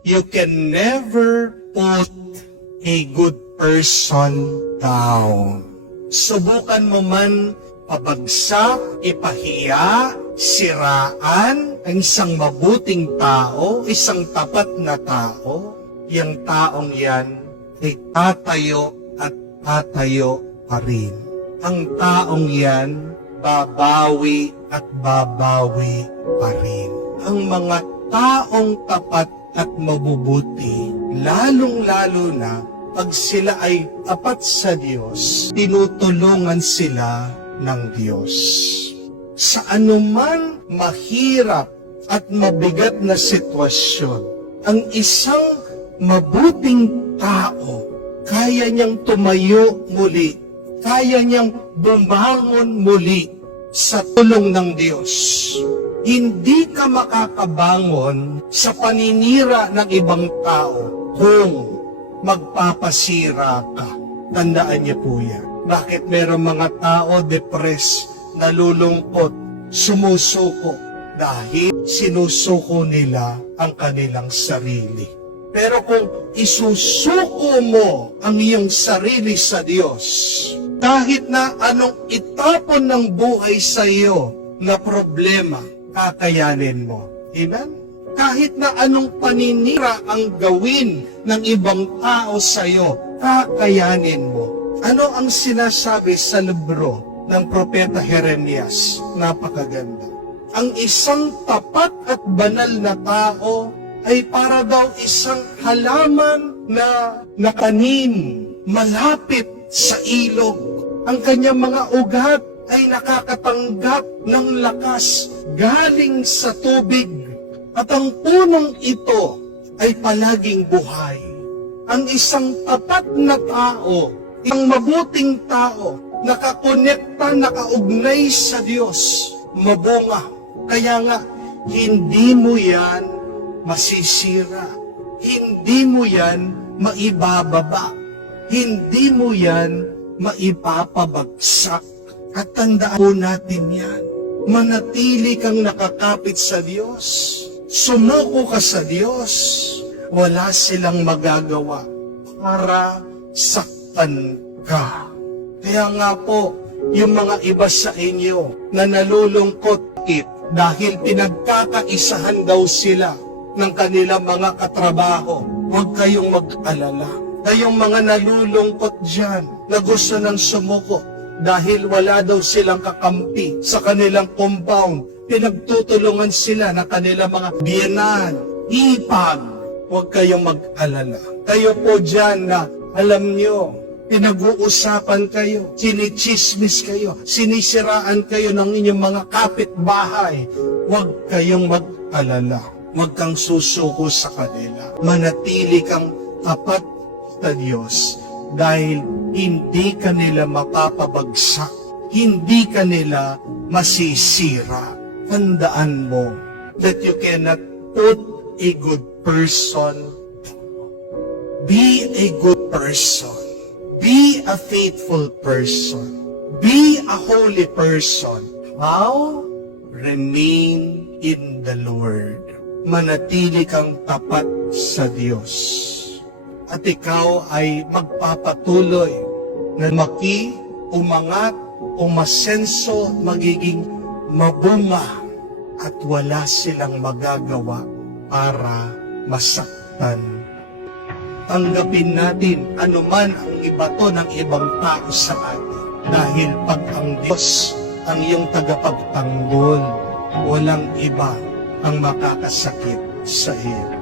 You can never put a good person down. Subukan mo man pabagsak, ipahiya, siraan ang isang mabuting tao, isang tapat na tao, yung taong yan ay tatayo at tatayo pa rin. Ang taong yan, babawi at babawi pa rin. Ang mga taong tapat at mabubuti, lalong-lalo na pag sila ay tapat sa Diyos, tinutulungan sila ng Diyos. Sa anuman mahirap at mabigat na sitwasyon, ang isang mabuting tao, kaya niyang tumayo muli, kaya niyang bumangon muli sa tulong ng Diyos. Hindi ka makakabangon sa paninira ng ibang tao kung magpapasira ka. Tandaan niyo po yan. Bakit merong mga tao depressed, nalulungkot, sumusuko? Dahil sinusuko nila ang kanilang sarili. Pero kung isusuko mo ang iyong sarili sa Diyos, kahit na anong itapon ng buhay sa iyo na problema, kakayanin mo. Amen? Kahit na anong paninira ang gawin ng ibang tao sa iyo, kakayanin mo. Ano ang sinasabi sa libro ng Propeta Jeremias? Napakaganda. Ang isang tapat at banal na tao ay para daw isang halaman na nakanim malapit sa ilog. Ang kanyang mga ugat ay nakakatanggap ng lakas galing sa tubig. At ang punong ito ay palaging buhay. Ang isang tapat na tao, isang mabuting tao, nakakonekta, nakaugnay sa Diyos, mabunga. Kaya nga, hindi mo yan masisira. Hindi mo yan maibababa. Hindi mo yan maipapabagsak. At tandaan po natin yan. Manatili kang nakakapit sa Diyos. Sumuko ka sa Diyos. Wala silang magagawa para saktan ka. Kaya nga po, yung mga iba sa inyo na nalulungkot dahil pinagkakaisahan daw sila ng kanilang mga katrabaho, huwag kayong mag-alala. Kayong mga nalulungkot dyan na gusto ng sumuko, dahil wala daw silang kakampi sa kanilang compound, pinagtutulungan sila ng kanilang mga biyenan, ipag. Huwag kayong mag-alala. Kayo po dyan na alam nyo, pinag-uusapan kayo, sinichismis kayo, sinisiraan kayo ng inyong mga kapitbahay. Huwag kayong mag-alala. Huwag kang susuko sa kanila. Manatili kang tapat sa Diyos. Dahil hindi ka nila mapapabagsak, hindi ka nila masisira. Tandaan mo that you cannot put a good person. Be a good person. Be a faithful person. Be a holy person. How? Remain in the Lord. Manatili kang tapat sa Diyos. At ikaw ay magpapatuloy na umangat, umasenso, magiging mabunga at wala silang magagawa para masaktan. Tanggapin natin anuman ang ibato ng ibang tao sa atin. Dahil pag ang Diyos ang iyong tagapagtanggol, walang iba ang makakasakit sa iyo.